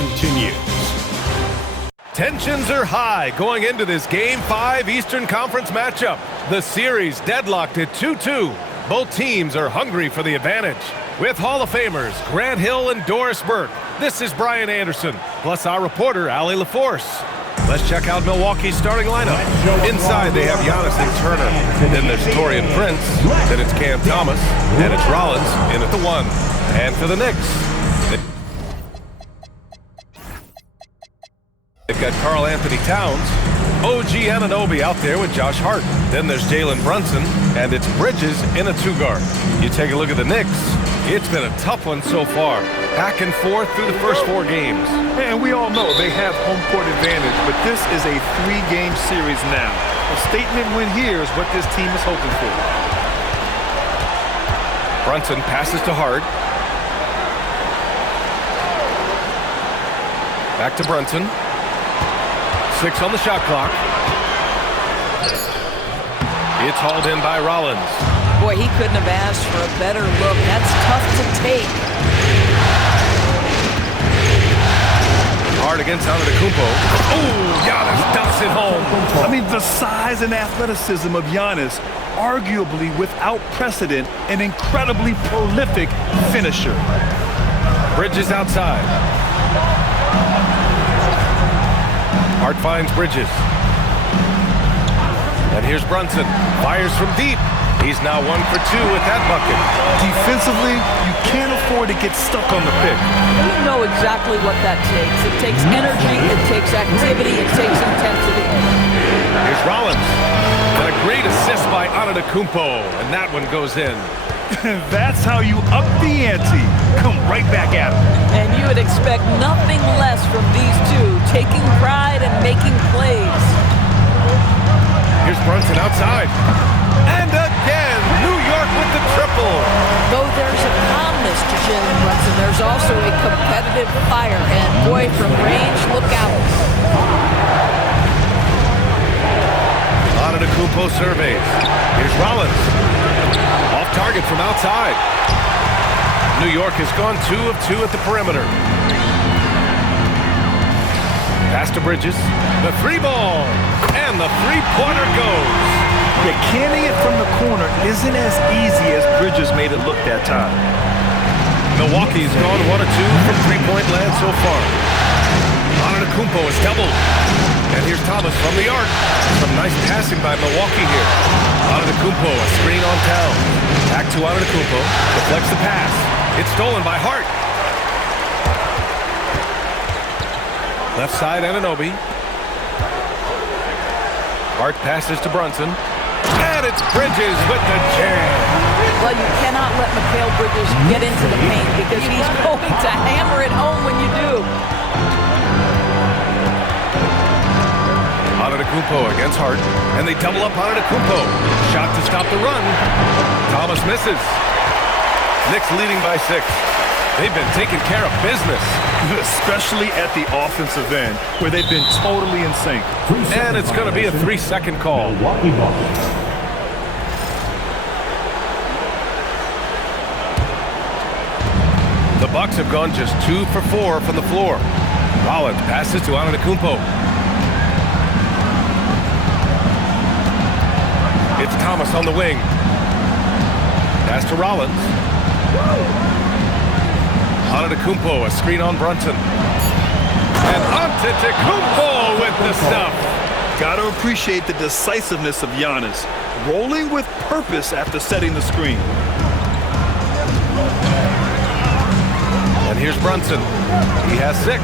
continues. Tensions are high going into this Game 5 Eastern Conference matchup. The series deadlocked at 2-2. Both teams are hungry for the advantage. With Hall of Famers Grant Hill and Doris Burke, this is Brian Anderson, plus our reporter, Allie LaForce. Let's check out Milwaukee's starting lineup. Inside, they have Giannis and Turner. Then there's Taurean Prince. Then it's Cam Thomas. Then it's Rollins in at the 1. And for the Knicks, they've got Karl Anthony Towns. OG Anunoby out there with Josh Hart. Then there's Jalen Brunson, and it's Bridges in a 2-guard. You take a look at the Knicks. It's been a tough one so far. Back and forth through the first 4 games. And we all know they have home court advantage, but this is a 3-game series now. A statement win here is what this team is hoping for. Brunson passes to Hart. Back to Brunson. 6 on the shot clock. It's hauled in by Rollins. Boy, he couldn't have asked for a better look. That's tough to take. Hard against Antetokounmpo. Oh, Giannis dumps it home. I mean, the size and athleticism of Giannis, arguably without precedent, an incredibly prolific finisher. Bridges outside. Hart finds Bridges. And here's Brunson. Fires from deep. He's now 1 for 2 with that bucket. Defensively, you can't afford to get stuck on the pick. You know exactly what that takes. It takes energy, it takes activity, it takes intensity. Here's Rollins. And a great assist by Antetokounmpo. And that one goes in. That's how you up the ante. Come right back at him. And you would expect nothing less from these two, taking pride and making plays. Here's Brunson outside. And again, New York with the triple. Though there's a calmness to Jalen Brunson, there's also a competitive fire. And boy, from range, look out. Antetokounmpo surveys. Here's Rollins. Off target from outside. New York has gone 2 of 2 at the perimeter. Pass to Bridges. The 3-ball. And the 3-pointer goes. Yeah, canning it from the corner isn't as easy as Bridges made it look that time. Milwaukee's gone 1 of 2 from 3-point land so far. Antetokounmpo is doubled. And here's Thomas from the arc. Some nice passing by Milwaukee here. Antetokounmpo, a screen on Towns. Back to Antetokounmpo. Deflects the pass. It's stolen by Hart. Left side, Anunoby. Hart passes to Brunson. And it's Bridges with the jam. Well, you cannot let Mikal Bridges get into the paint because he's going to hammer it home when you do. Antetokounmpo against Hart. And they double up Antetokounmpo. Shot to stop the run. Thomas misses. Knicks leading by 6. They've been taking care of business. Especially at the offensive end, where they've been totally in sync. And it's going to be a 3-second call. The Bucks have gone just 2 for 4 from the floor. Rollins passes to Antetokounmpo. It's Thomas on the wing. Pass to Rollins. Antetokounmpo, a screen on Brunson. And Antetokounmpo with the stuff. Gotta appreciate the decisiveness of Giannis, rolling with purpose after setting the screen. And here's Brunson. He has 6.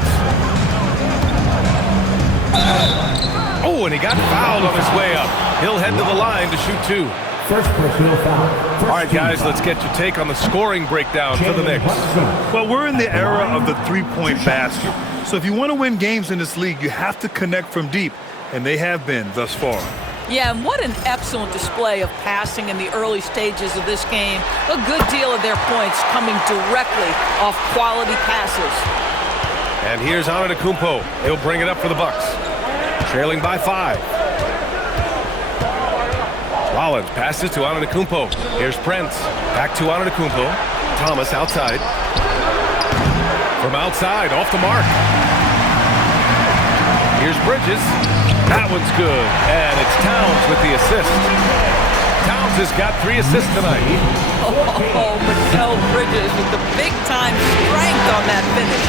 Oh, and he got fouled on his way up. He'll head to the line to shoot 2. First personal foul. All right, guys, let's get your take on the scoring breakdown for the Knicks. Well, we're in the era of the 3-point basket. So if you want to win games in this league, you have to connect from deep, and they have been thus far. Yeah, and what an excellent display of passing in the early stages of this game. A good deal of their points coming directly off quality passes. And here's Antetokounmpo. He'll bring it up for the Bucks. Trailing by 5. Rollins passes to Antetokounmpo. Here's Prince. Back to Antetokounmpo. Thomas outside. From outside, off the mark. Here's Bridges. That one's good. And it's Towns with the assist. Towns has got 3 assists tonight. Oh, Mikal Bridges with the big-time strength on that finish.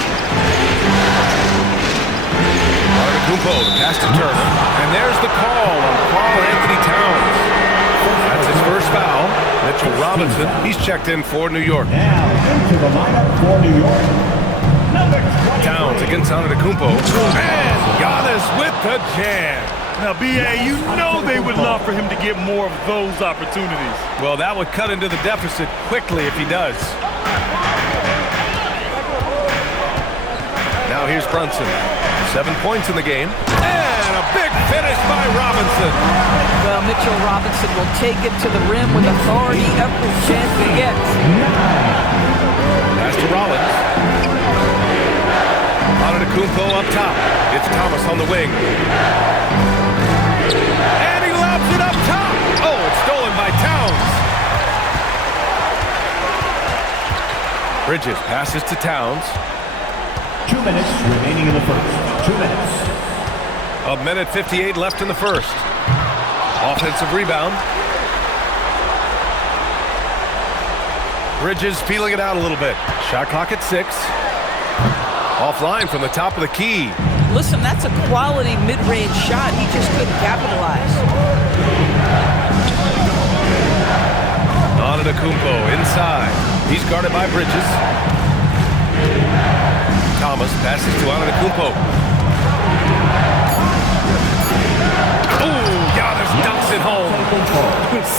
Antetokounmpo, the pass to Turner. And there's the call on Karl Anthony Towns. That's his first foul. Mitchell Robinson, he's checked in for New York. Now into the lineup for New York, number 20. Towns against Antetokounmpo. And Giannis with the jam. Now, B.A., you know they would love for him to get more of those opportunities. Well, that would cut into the deficit quickly if he does. Now here's Brunson. 7 points in the game. And a big finish by Robinson. Well, Mitchell Robinson will take it to the rim with authority every chance he gets. Pass to Rollins. Antetokounmpo up top. It's Thomas on the wing. And he lobs it up top. Oh, it's stolen by Towns. Bridges passes to Towns. 2 minutes remaining in the first. 2 minutes. A minute 58 left in the first. Offensive rebound. Bridges feeling it out a little bit. Shot clock at 6. Offline from the top of the key. Listen, that's a quality mid-range shot. He just couldn't capitalize. Antetokounmpo inside. He's guarded by Bridges. Thomas passes to Antetokounmpo. Ooh, Giannis dunks it home.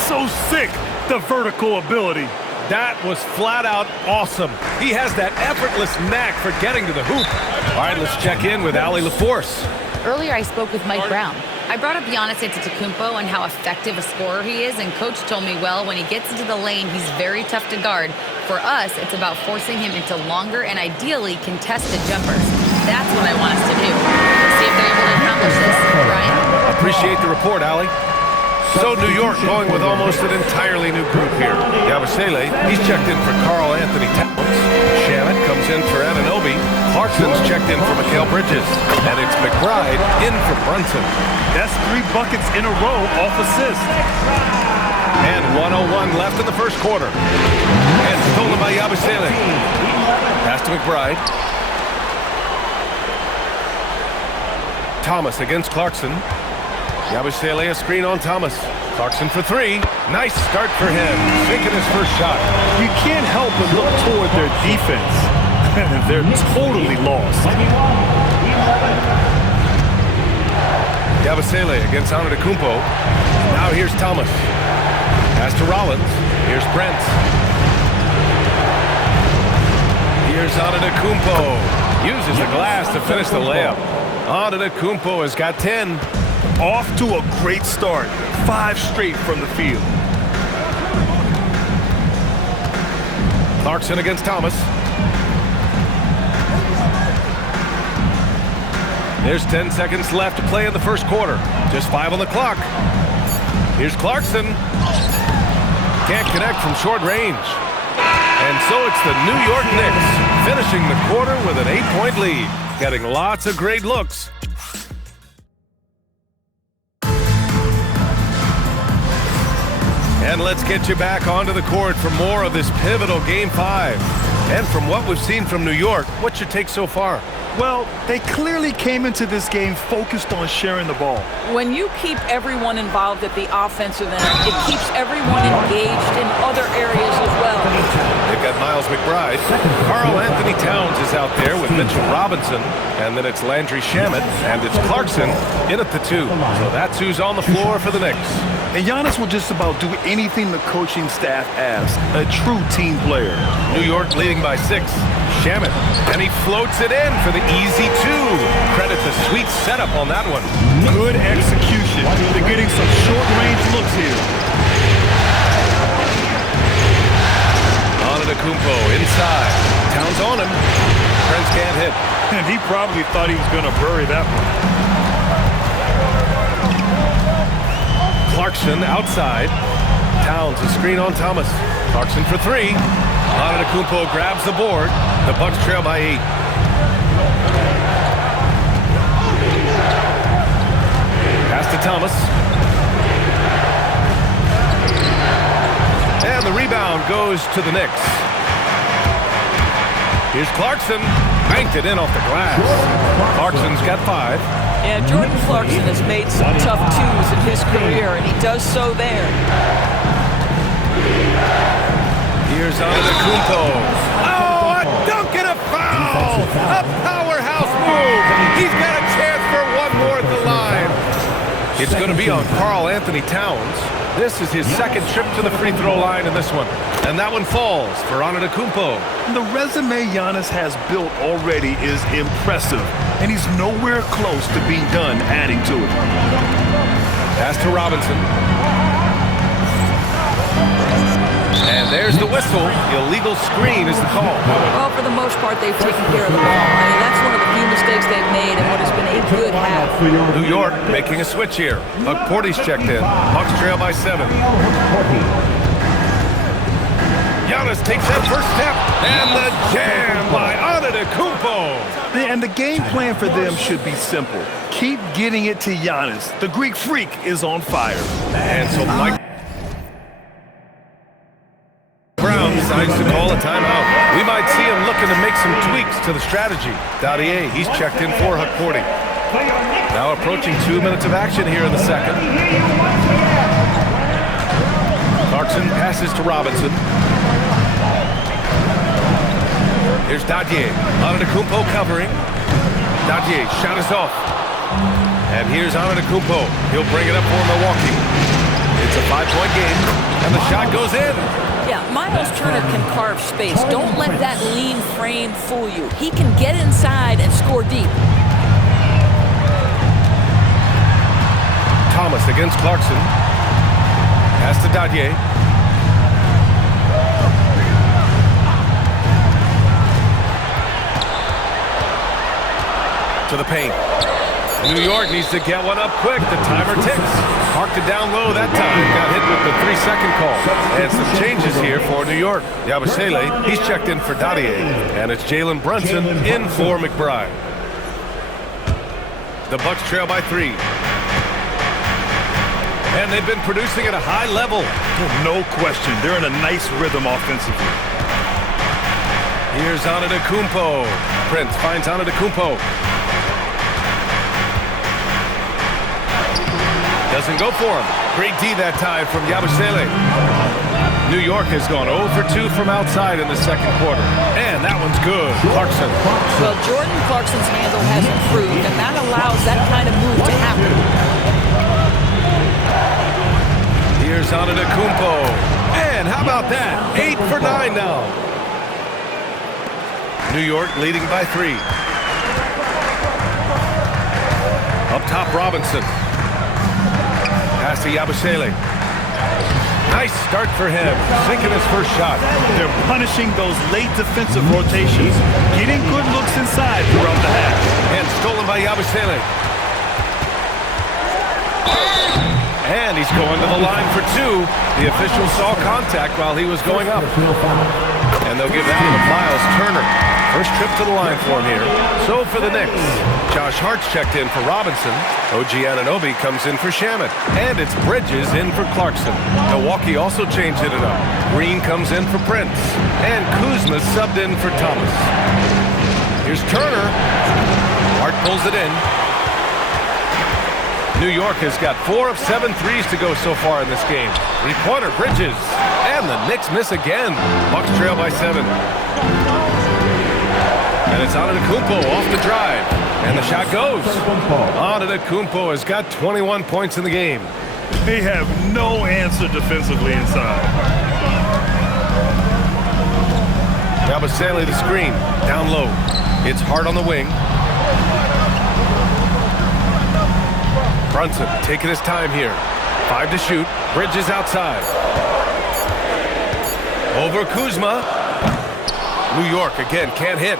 So sick, the vertical ability. That was flat out awesome. He has that effortless knack for getting to the hoop. All right, let's check in with Allie LaForce. Earlier, I spoke with Mike Brown. I brought up Giannis Antetokounmpo and how effective a scorer he is, and Coach told me, well, when he gets into the lane, he's very tough to guard. For us, it's about forcing him into longer and ideally contested jumpers. That's what I want us to do. Let's see if they're able to accomplish this. Brian? Appreciate the report, Allie. So New York going with almost an entirely new group here. Yabusele, he's checked in for Karl Anthony Towns. Shannon comes in for Anunoby. Clarkson's checked in for Mikal Bridges. And it's McBride in for Brunson. That's 3 buckets in a row off assist. And 1:01 left in the first quarter. And stolen by Yabusele. Pass to McBride. Thomas against Clarkson. Yabusele a screen on Thomas. Clarkson for 3. Nice start for him. Making his first shot. You can't help but look toward their defense. They're totally lost. Yabusele against Antetokounmpo. Now here's Thomas. Pass to Rollins. Here's Brent. Here's Antetokounmpo. Uses the glass to finish the layup. Antetokounmpo has got 10. Off to a great start. 5 straight from the field. Clarkson against Thomas. There's 10 seconds left to play in the first quarter. Just 5 on the clock. Here's Clarkson. Can't connect from short range. And so it's the New York Knicks finishing the quarter with an 8-point lead. Getting lots of great looks. And let's get you back onto the court for more of this pivotal Game 5. And from what we've seen from New York, what's your take so far? Well, they clearly came into this game focused on sharing the ball. When you keep everyone involved at the offensive end, it keeps everyone engaged in other areas as well. They've got Miles McBride. Karl Anthony Towns is out there with Mitchell Robinson. And then it's Landry Shamet. And it's Clarkson in at the 2. So that's who's on the floor for the Knicks. And Giannis will just about do anything the coaching staff asks. A true team player. New York leading by 6. Shamet. And he floats it in for the easy 2. Credit the sweet setup on that one. Good execution. They're getting some short-range looks here. Antetokounmpo inside. Towns on him. Prince can't hit. And he probably thought he was going to bury that one. Clarkson outside. Towns a screen on Thomas. Clarkson for 3. Antetokounmpo grabs the board. The Bucks trail by 8. goes to the Knicks. Here's Clarkson. Banked it in off the glass. Clarkson's got 5. Yeah, Jordan Clarkson has made some tough twos in his career, and he does so there. Here's Antetokounmpo. Oh, a dunk and a foul! A powerhouse move! He's got a chance for one more at the line. It's going to be on Karl Anthony Towns. This is his second trip to the free throw line in this one. And that one falls for Antetokounmpo. The resume Giannis has built already is impressive, and he's nowhere close to being done adding to it. Pass to Robinson. And there's the whistle. Illegal screen is the call. Well, for the most part, they've taken care of the ball. I mean, that's one of the few mistakes they've made in what has been a good half. New York making a switch here. Porty's checked in. Bucks trail by 7. Giannis takes that first step, and the jam by Antetokounmpo. And the game plan for them should be simple. Keep getting it to Giannis. The Greek freak is on fire. And so Mike Brown decides to call a timeout. We might see him looking to make some tweaks to the strategy. Dadier, he's checked in for Porty. Now approaching 2 minutes of action here in the second. Clarkson passes to Robinson. Here's Dadier. Antetokounmpo covering. Dadier, shot is off. And here's Antetokounmpo. He'll bring it up for Milwaukee. It's a 5-point game, and the shot goes in. Yeah, Miles Turner can carve space. Don't let that lean frame fool you. He can get inside and score deep. Thomas against Clarkson. Pass to Dadier. To the paint. New York needs to get one up quick. The timer ticks. Parked it down low that time. Got hit with the 3-second call. And some changes here for New York. Yabusele, he's checked in for Dadier. And it's Jalen Brunson in for McBride. The Bucks trail by 3. And they've been producing at a high level. No question. They're in a nice rhythm offensively. Here's Antetokounmpo. Prince finds Antetokounmpo. Doesn't go for him. Great D that time from Yabusele. New York has gone 0 for 2 from outside in the second quarter. And that one's good. Clarkson. Well, Jordan Clarkson's handle has improved, and that allows that kind of move to happen. Here's Antetokounmpo. And how about that? 8 for 9 now. New York leading by 3. Up top, Robinson. Pass to Yabusele. Nice start for him. Sinking his first shot. They're punishing those late defensive rotations, getting good looks inside throughout the half. And stolen by Yabusele. And he's going to the line for 2. The official saw contact while he was going up. And they'll give that one to Miles Turner. First trip to the line for him here. So for the Knicks, Josh Hart's checked in for Robinson. OG Anunoby comes in for Shamet. And it's Bridges in for Clarkson. Milwaukee also changed it up. Green comes in for Prince. And Kuzma subbed in for Thomas. Here's Turner. Hart pulls it in. New York has got 4 of 7 threes to go so far in this game. 3-pointer, Bridges. And the Knicks miss again. Bucks trail by 7. And it's Antetokounmpo off the drive. And the shot goes. Antetokounmpo has got 21 points in the game. They have no answer defensively inside. Yabusele the screen. Down low. It's Hart on the wing. Brunson taking his time here. 5 to shoot. Bridges outside. Over Kuzma. New York again can't hit.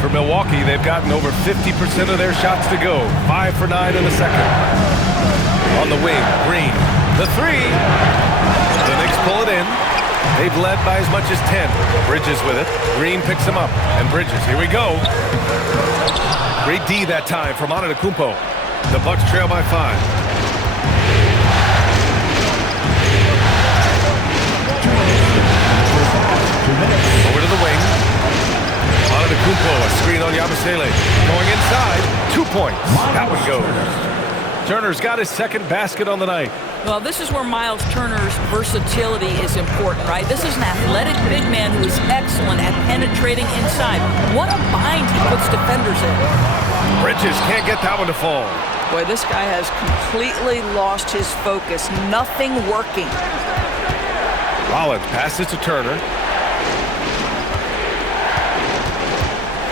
For Milwaukee, they've gotten over 50% of their shots to go. 5 for 9 in the second. On the wing, Green. The 3. The Knicks pull it in. They've led by as much as 10. Bridges with it. Green picks him up. And Bridges, here we go. Great D that time from Antetokounmpo. The Bucks trail by 5. Antetokounmpo, a screen on Yabusele. Going inside, 2 points. That one goes. Turner's got his second basket on the night. Well, this is where Miles Turner's versatility is important, right? This is an athletic big man who is excellent at penetrating inside. What a bind he puts defenders in. Bridges can't get that one to fall. Boy, this guy has completely lost his focus. Nothing working. Rollins passes to Turner.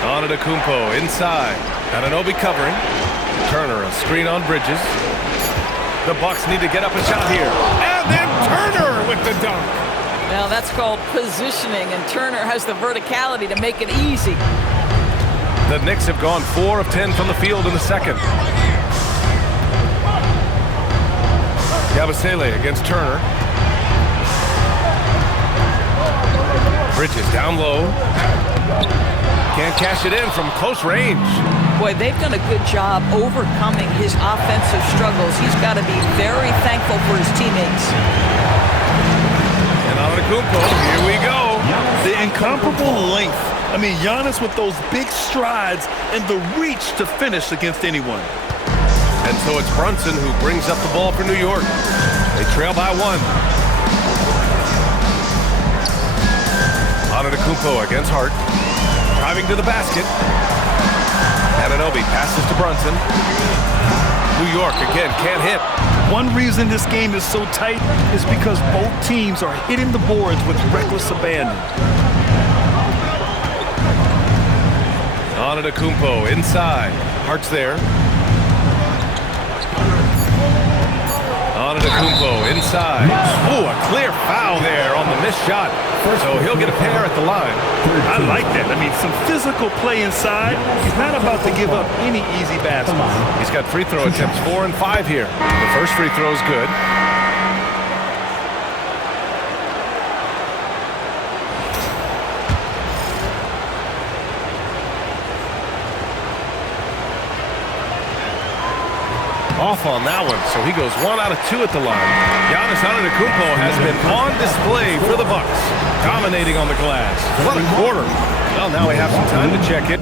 Antetokounmpo inside. Anunoby covering. Turner, a screen on Bridges. The Bucks need to get up a shot here. And then Turner with the dunk. Now that's called positioning, and Turner has the verticality to make it easy. The Knicks have gone 4 of 10 from the field in the second. Yabusele against Turner. Bridges down low. Can't cash it in from close range. Boy, they've done a good job overcoming his offensive struggles. He's got to be very thankful for his teammates. And Antetokounmpo, here we go. The incomparable length. I mean, Giannis with those big strides and the reach to finish against anyone. And so it's Brunson who brings up the ball for New York. They trail by 1. Antetokounmpo against Hart. Driving to the basket. Anunoby passes to Brunson. New York again can't hit. One reason this game is so tight is because both teams are hitting the boards with reckless abandon. Antetokounmpo inside. Hart's there. Antetokounmpo inside. Ooh, a clear foul there on the missed shot. So he'll get a pair at the line. I like that. I mean, some physical play inside. He's not about to give up any easy baskets. He's got free throw attempts 4 and 5 here. The first free throw is good. Off on that one, so he goes 1 out of 2 at the line. Giannis Antetokounmpo has been on display for the Bucks, dominating on the glass. What a quarter. Well, now we have some time to check it.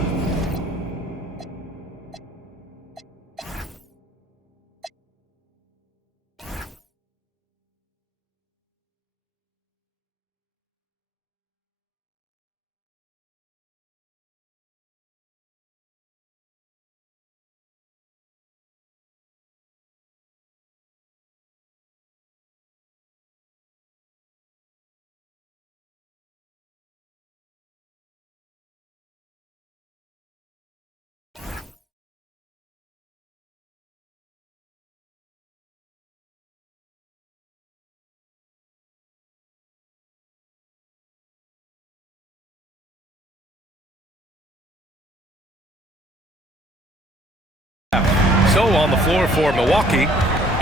So on the floor for Milwaukee,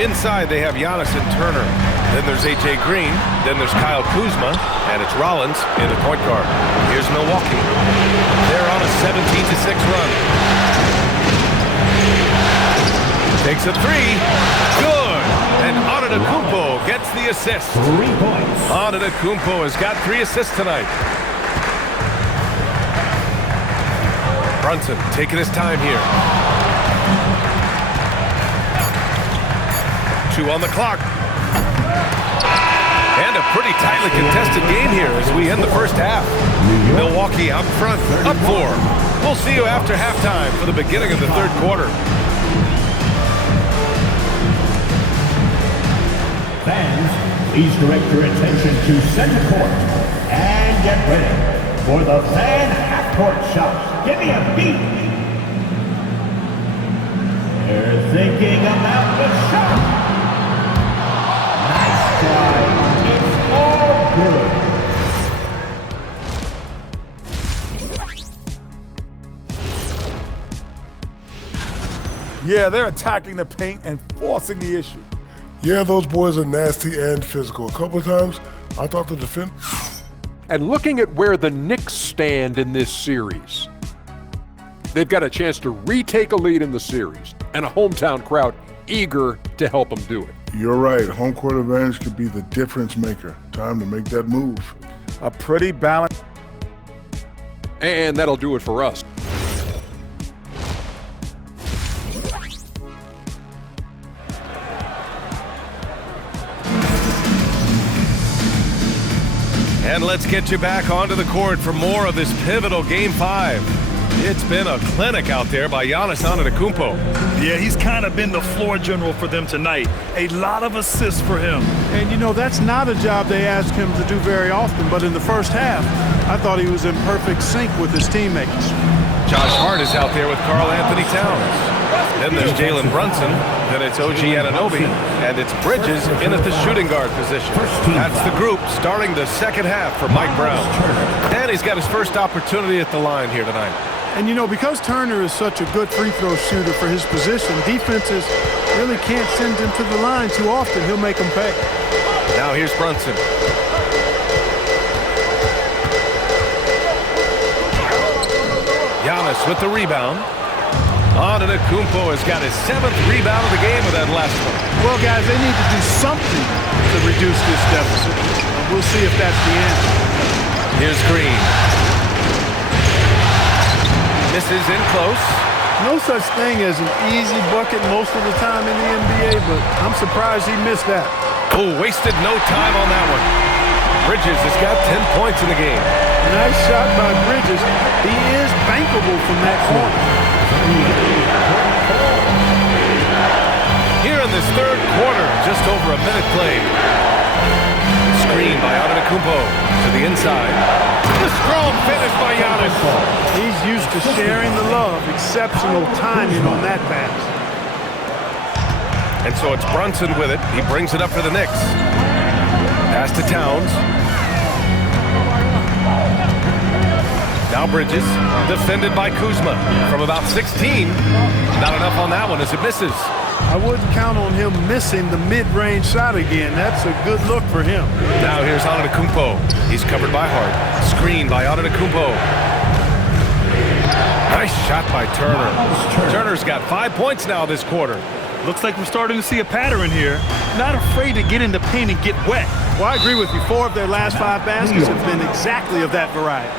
inside they have Giannis and Turner. Then there's A.J. Green. Then there's Kyle Kuzma. And it's Rollins in the point guard. Here's Milwaukee. They're on a 17-6 run. Takes a 3. Good. And Antetokounmpo gets the assist. 3 points. Antetokounmpo has got 3 assists tonight. Brunson taking his time here. 2 on the clock. And a pretty tightly contested game here as we end the first half. Milwaukee out front, up 4. We'll see you after halftime for the beginning of the third quarter. Fans, please direct your attention to center court and get ready for the fan half-court shot. Give me a beat. They're thinking about the shot. Nice try. It's all good. Yeah, they're attacking the paint and forcing the issue. Yeah, those boys are nasty and physical. A couple of times, I thought the defense... And looking at where the Knicks stand in this series, they've got a chance to retake a lead in the series and a hometown crowd eager to help them do it. You're right. Home court advantage could be the difference maker. Time to make that move. A pretty balanced. And that'll do it for us. And let's get you back onto the court for more of this pivotal Game 5. It's been a clinic out there by Giannis Antetokounmpo. Yeah, he's kind of been the floor general for them tonight. A lot of assists for him. And, you know, that's not a job they ask him to do very often. But in the first half, I thought he was in perfect sync with his teammates. Josh Hart is out there with Karl Anthony Towns. Then there's Jalen Brunson. Then it's OG Anunoby. And it's Bridges in at the shooting guard position. That's the group starting the second half for Mike Brown. And he's got his first opportunity at the line here tonight. And, you know, because Turner is such a good free throw shooter for his position, defenses really can't send him to the line too often. He'll make them pay. Now here's Brunson. Giannis with the rebound. Antetokounmpo has got his 7th rebound of the game with that last one. Well, guys, they need to do something to reduce this deficit. We'll see if that's the answer. Here's Green. Misses in close. No such thing as an easy bucket most of the time in the NBA, but I'm surprised he missed that. Oh, wasted no time on that one. Bridges has got 10 points in the game. Nice shot by Bridges. He is bankable from that corner. Here in this third quarter, just over a minute played. Screen by Antetokounmpo to the inside. The strong finish by Giannis. He's used to sharing the love. Exceptional timing on that pass. And so it's Brunson with it. He brings it up for the Knicks. Pass to Towns. Now Bridges, defended by Kuzma from about 16. Not enough on that one as it misses. I wouldn't count on him missing the mid-range shot again. That's a good look for him. Now here's Antetokounmpo. He's covered by Hart. Screen by Antetokounmpo. Nice shot by Turner. Turner's got 5 points now this quarter. Looks like we're starting to see a pattern here. Not afraid to get in the paint and get wet. Well, I agree with you. 4 of their last 5 baskets have been exactly of that variety.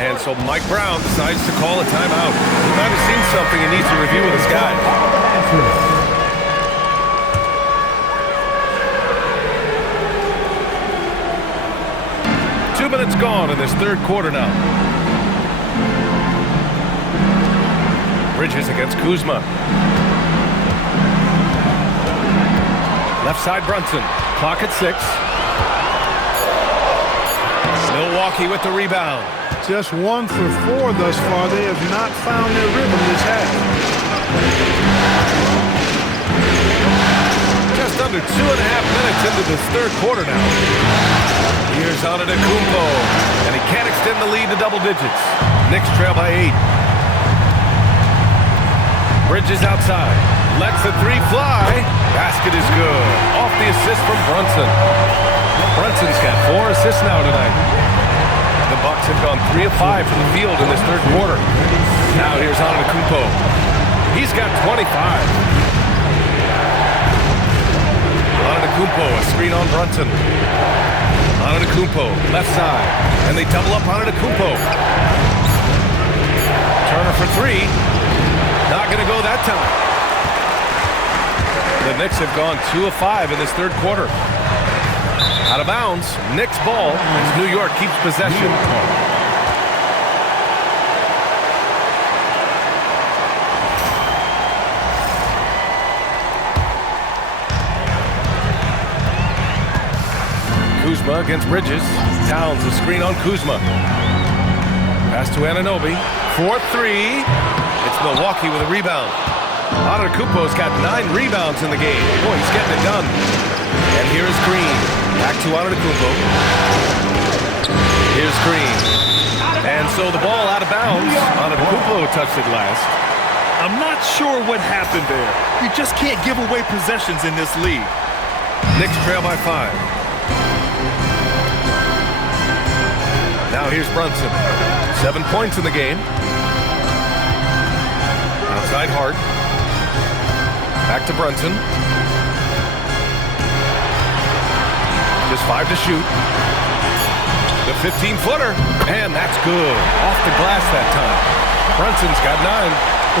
And so Mike Brown decides to call a timeout. He might have seen something and needs to review with his guys. 2 minutes gone in this third quarter now. Bridges against Kuzma. Left side Brunson. Clock at 6. Milwaukee with the rebound. Just 1 for 4 thus far. They have not found their rhythm this half. Just under 2.5 minutes into this third quarter now. Here's Antetokounmpo, and he can't extend the lead to double digits. Knicks trail by 8. Bridges outside. Lets the 3 fly. Basket is good. Off the assist from Brunson. Brunson's got 4 assists now tonight. The Bucks have gone 3 of 5 from the field in this third quarter. Now here's Antetokounmpo. He's got 25. Antetokounmpo, a screen on Brunson. Antetokounmpo, left side. And they double up Antetokounmpo. Turner for 3. Not going to go that time. The Knicks have gone 2 of 5 in this third quarter. Out of bounds, Knicks ball as New York keeps possession. Kuzma against Bridges. Towns a screen on Kuzma. Pass to Anunoby. 4-3. It's Milwaukee with a rebound. Antetokounmpo's got 9 rebounds in the game. Boy, he's getting it done. And here's Green. Back to Antetokounmpo. Here's Green. And so the ball out of bounds. Antetokounmpo touched it last. I'm not sure what happened there. You just can't give away possessions in this league. Knicks trail by 5. Now here's Brunson. 7 points in the game. Outside Hart. Back to Brunson. Just 5 to shoot. a 15-footer, and that's good. Off the glass that time. Brunson's got 9.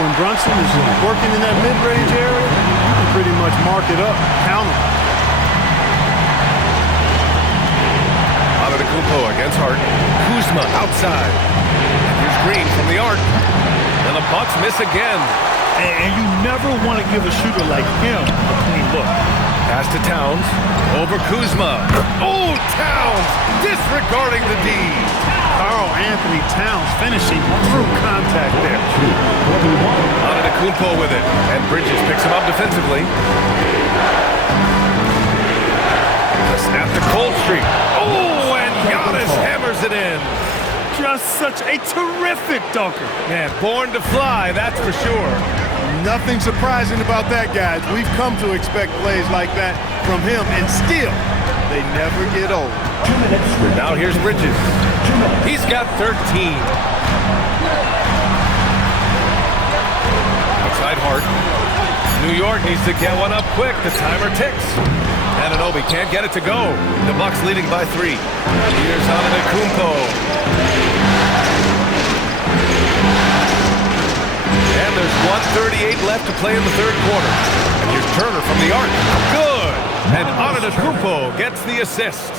When Brunson is working in that mid-range area, you can pretty much mark it up, count him. Antetokounmpo against Hart. Kuzma outside. Here's Green from the arc. And the Bucks miss again. And you never want to give a shooter like him a clean look. Pass to Towns. Over Kuzma. Oh, Towns disregarding the D. Karl Anthony Towns finishing through contact there. Antetokounmpo with it. And Bridges picks him up defensively. The snap to Cold Street. Oh, and Giannis hammers it in. Just such a terrific dunker. Man, born to fly, that's for sure. Nothing surprising about that, guys. We've come to expect plays like that from him, and still, they never get old. 2 minutes. Now here's Bridges. He's got 13. Outside Hart. New York needs to get one up quick. The timer ticks. Anunoby can't get it to go. The Bucks leading by 3. Here's Antetokounmpo. And there's 1:38 left to play in the third quarter. And here's Turner from the arc. Good! And Antetokounmpo gets the assist.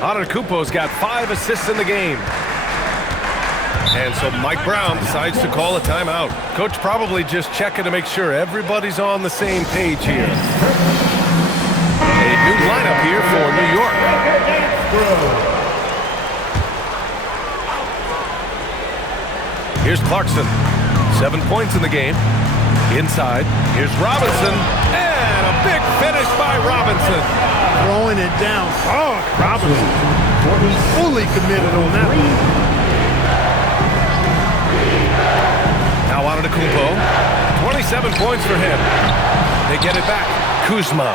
Antetokounmpo's got 5 assists in the game. And so Mike Brown decides to call a timeout. Coach probably just checking to make sure everybody's on the same page here. A new lineup here for New York. Here's Clarkson. 7 points in the game. Inside. Here's Robinson. And a big finish by Robinson. Throwing it down hard. Robinson fully committed on that one. Now Antetokounmpo. 27 points for him. They get it back. Kuzma.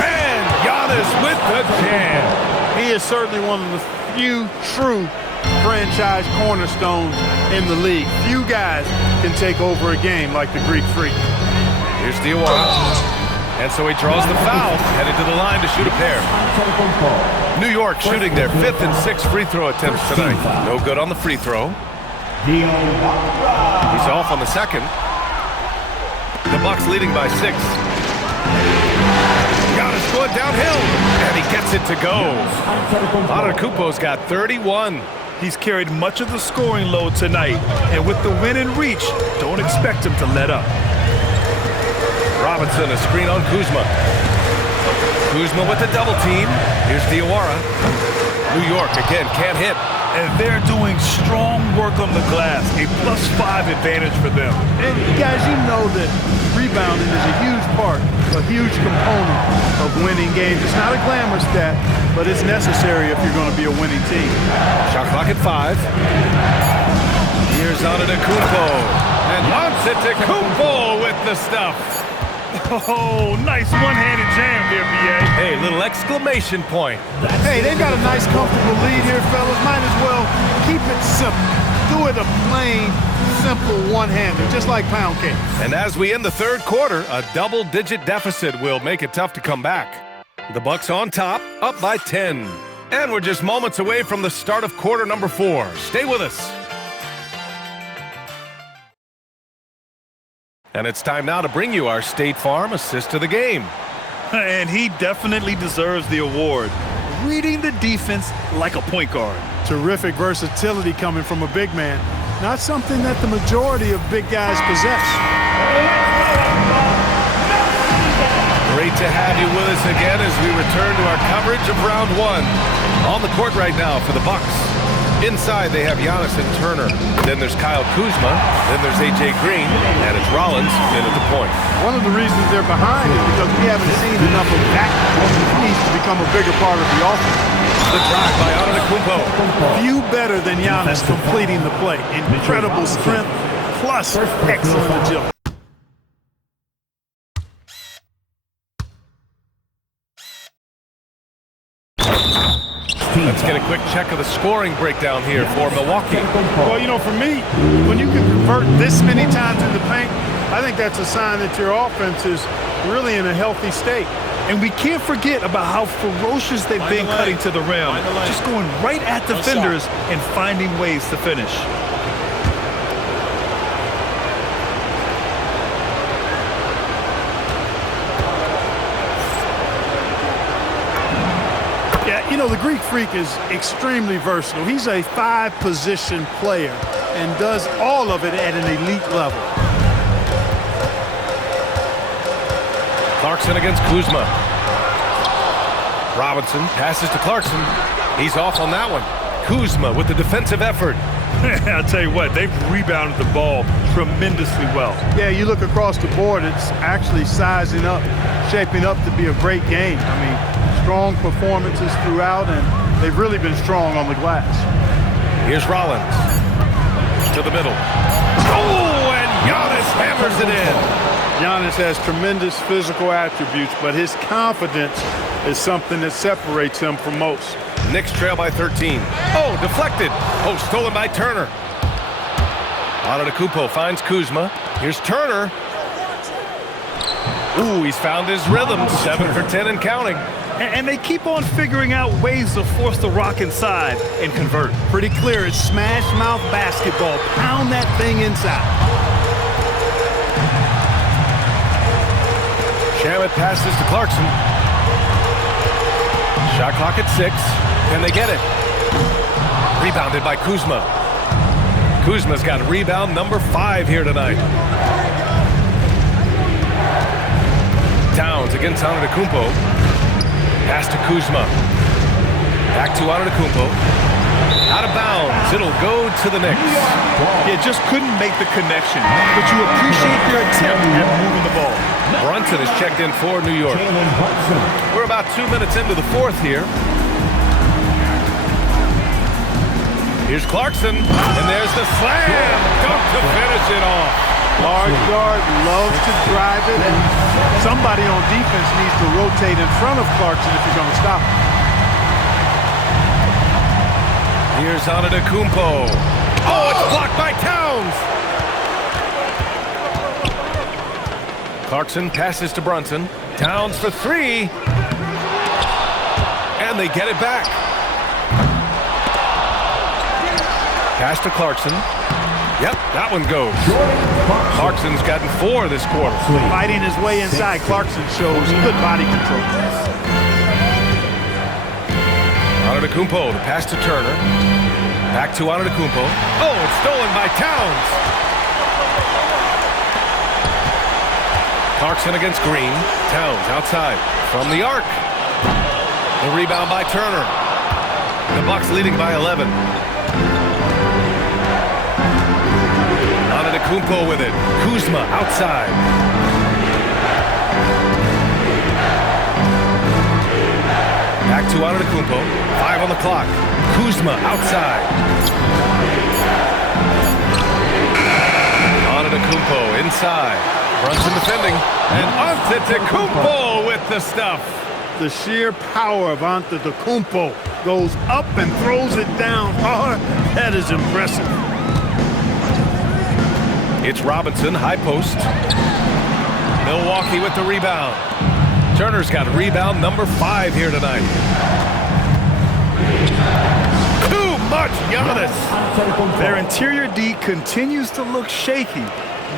And Giannis with the jam. He is certainly one of the few true franchise cornerstones in the league. Few guys can take over a game like the Greek Freak. Here's Diawara. And so he draws the foul, headed to the line to shoot a pair. New York shooting their 5th and 6th free throw attempts tonight. No good on the free throw. He's off on the second. The Bucks leading by 6. Giannis going downhill, and he gets it to go. Antetokounmpo's got 31. He's carried much of the scoring load tonight, and with the win in reach, don't expect him to let up. Robinson, a screen on Kuzma. Kuzma with the double team. Here's Diawara. New York again can't hit. And they're doing strong work on the glass, a +5 advantage for them. And guys, you know that rebounding is a huge part, a huge component of winning games. It's not a glamour stat, but it's necessary if you're going to be a winning team. Shot clock at 5. Here's Antetokounmpo. And Antetokounmpo with the stuff. Oh, nice one-handed jam there, B.A. Hey, little exclamation point. Hey, they've got a nice, comfortable lead here, fellas. Might as well keep it simple. Do it a plain, simple one-hander, just like pound cake. And as we end the third quarter, a double-digit deficit will make it tough to come back. The Bucks on top, up by 10. And we're just moments away from the start of quarter number 4. Stay with us. And it's time now to bring you our State Farm assist of the game. And he definitely deserves the award. Reading the defense like a point guard. Terrific versatility coming from a big man. Not something that the majority of big guys possess. Great to have you with us again as we return to our coverage of round 1. On the court right now for the Bucks. Inside, they have Giannis and Turner. Then there's Kyle Kuzma. Then there's A.J. Green. And it's Rollins in at the point. One of the reasons they're behind is because we haven't seen enough of that. He needs to become a bigger part of the offense. The drive by Antetokounmpo. Few better than Giannis completing the play. Incredible strength plus excellent agility. A Let's get a quick check of the scoring breakdown here for Milwaukee. Well, you know, for me, when you can convert this many times in the paint, I think that's a sign that your offense is really in a healthy state. And we can't forget about how ferocious they've been cutting to the rim. Just going right at defenders and finding ways to finish. Yeah, you know, the Greek Freak is extremely versatile. He's a 5-position player and does all of it at an elite level. Clarkson against Kuzma. Robinson passes to Clarkson. He's off on that one. Kuzma with the defensive effort. I'll tell you what, they've rebounded the ball tremendously well. Yeah, you look across the board, it's actually sizing up, shaping up to be a great game. I mean, strong performances throughout, and they've really been strong on the glass. Here's Rollins to the middle. Oh, and Giannis hammers it in. Giannis has tremendous physical attributes, but his confidence is something that separates him from most. Knicks trail by 13. Oh, deflected. Oh, stolen by Turner. Antetokounmpo finds Kuzma. Here's Turner. Ooh, he's found his rhythm. 7 for 10 and counting. And they keep on figuring out ways to force the rock inside and convert. Pretty clear, it's smash mouth basketball. Pound that thing inside. Shamet passes to Clarkson. Shot clock at 6. Can they get it? Rebounded by Kuzma. Kuzma's got rebound number 5 here tonight. Towns against Antetokounmpo. Pass to Kuzma. Back to Antetokounmpo. Out of bounds. It'll go to the Knicks. Yeah, just couldn't make the connection. But you appreciate their attempt at moving the ball. Brunson is checked in for New York. We're about 2 minutes into the fourth here. Here's Clarkson, and there's the slam. Dunk to finish it off. Large guard loves to drive it, and somebody on defense needs to rotate in front of Clarkson if you're going to stop him. Here's Antetokounmpo. Oh, it's blocked by Towns. Clarkson passes to Brunson. Towns for 3. And they get it back. Pass to Clarkson. Yep, that one goes. Clarkson's gotten 4 this quarter. Fighting his way inside, Clarkson shows good body control. Antetokounmpo, the pass to Turner. Back to Antetokounmpo. Oh, it's stolen by Towns. Clarkson against Green. Towns outside from the arc. The rebound by Turner. The Bucks leading by 11. Antetokounmpo with it. Kuzma outside. Back to Antetokounmpo. 5 on the clock. Kuzma outside. Antetokounmpo inside. Brunson defending. And Antetokounmpo with the stuff. The sheer power of Antetokounmpo goes up and throws it down hard. That is impressive. It's Robinson, high post. Milwaukee with the rebound. Turner's got rebound number 5 here tonight. Too much Giannis. Their interior D continues to look shaky.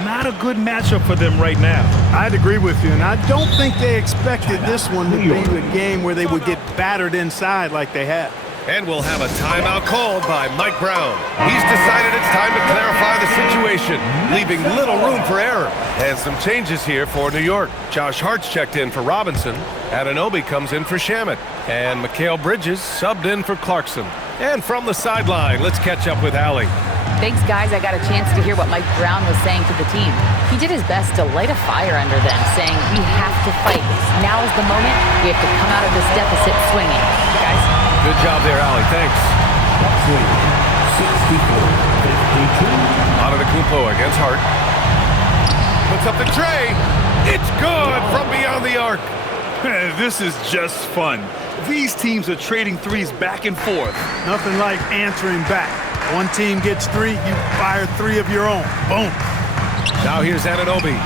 Not a good matchup for them right now. I'd agree with you, and I don't think they expected this one to be a game where they would get battered inside like they have. And we'll have a timeout called by Mike Brown. He's decided it's time to clarify the situation, leaving little room for error. And some changes here for New York. Josh Hart's checked in for Robinson. Anunoby comes in for Shamet. And Mikal Bridges subbed in for Clarkson. And from the sideline, let's catch up with Allie. Thanks, guys. I got a chance to hear what Mike Brown was saying to the team. He did his best to light a fire under them, saying, we have to fight. Now is the moment. We have to come out of this deficit swinging. Guys. Good job there, Allie. Thanks. 64-52. Antetokounmpo against Hart. Puts up the tray. It's good from beyond the arc. This is just fun. These teams are trading threes back and forth. Nothing like answering back. One team gets 3, you fire 3 of your own. Boom. Now here's Anunoby.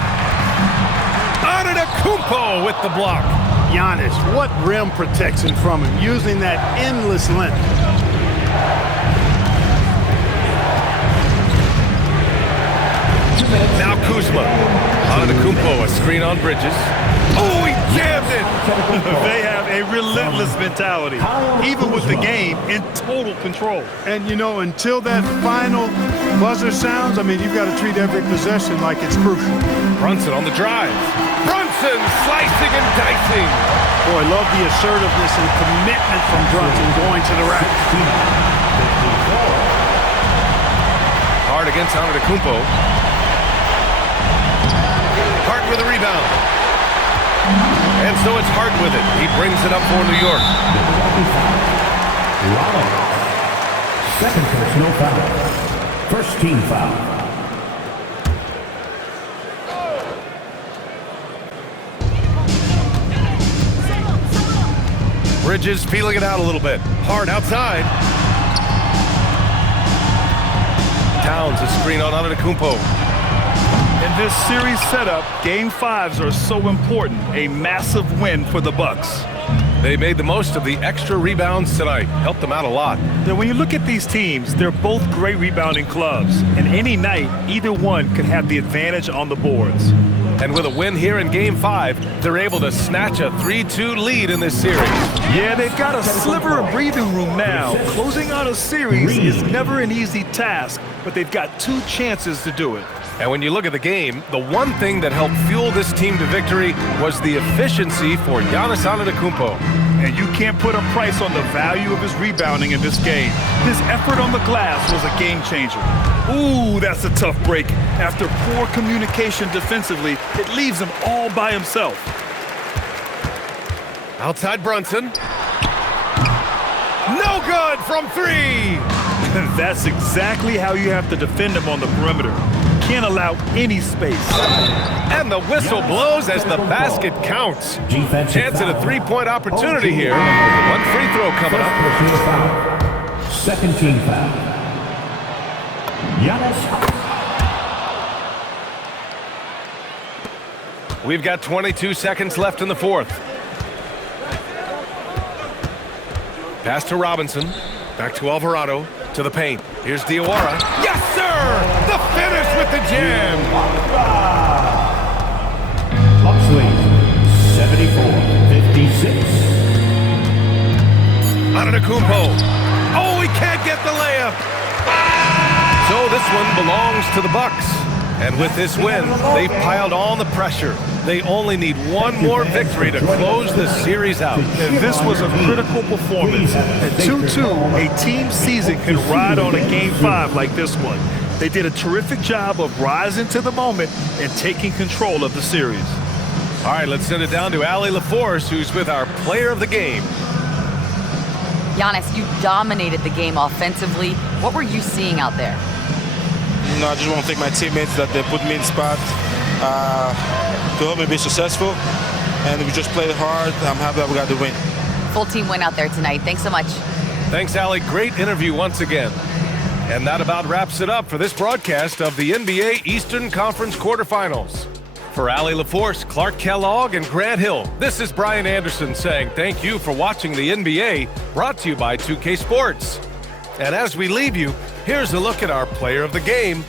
Antetokounmpo with the block. Giannis, what rim protection from him, using that endless length. Now Kuzma. Antetokounmpo, a screen on Bridges. Oh, he jammed it! They have a relentless mentality, even with the game in total control. And, you know, until that final buzzer sounds, I mean, you've got to treat every possession like it's crucial. Brunson on the drive. Brunson slicing and dicing. Boy, love the assertiveness and commitment from Brunson going to the rack. Hard against Antetokounmpo. Hart with a rebound. And so it's Hart with it. He brings it up for New York. Second personal foul. First team foul. Bridges feeling it out a little bit. Hart outside. Towns a screen on Antetokounmpo. In this series setup, Game 5s are so important. A massive win for the Bucks. They made the most of the extra rebounds tonight. Helped them out a lot. Now, when you look at these teams, they're both great rebounding clubs. And any night, either one could have the advantage on the boards. And with a win here in Game 5, they're able to snatch a 3-2 lead in this series. Yeah, they've got a sliver of breathing room now. Closing out a series is never an easy task, but they've got 2 chances to do it. And when you look at the game, the one thing that helped fuel this team to victory was the efficiency for Giannis Antetokounmpo. And you can't put a price on the value of his rebounding in this game. His effort on the glass was a game changer. Ooh, that's a tough break. After poor communication defensively, it leaves him all by himself. Outside Brunson. No good from 3! That's exactly how you have to defend him on the perimeter. Can't allow any space. And the whistle blows as the basket counts. Chance at a 3-point opportunity here. One free throw coming up. Second team foul. Giannis. We've got 22 seconds left in the fourth. Pass to Robinson. Back to Alvarado. To the paint. Here's Diawara. Yes, sir! The finish with the jam! Moxley, 74-56. Antetokounmpo. Oh, he can't get the layup! So this one belongs to the Bucks. And with this win, they've piled on the pressure. They only need one more victory to close this series out. And this was a critical performance. At 2-2, a team season can ride on a Game 5 like this one. They did a terrific job of rising to the moment and taking control of the series. All right, let's send it down to Allie LaForce, who's with our player of the game. Giannis, you dominated the game offensively. What were you seeing out there? No, I just want to thank my teammates that they put me in spot to help me be successful. And we just played hard. I'm happy that we got the win. Full team win out there tonight. Thanks so much. Thanks, Allie. Great interview once again. And that about wraps it up for this broadcast of the NBA Eastern Conference quarterfinals. For Allie LaForce, Clark Kellogg, and Grant Hill, this is Brian Anderson saying thank you for watching the NBA, brought to you by 2K Sports. And as we leave you, here's a look at our player of the game,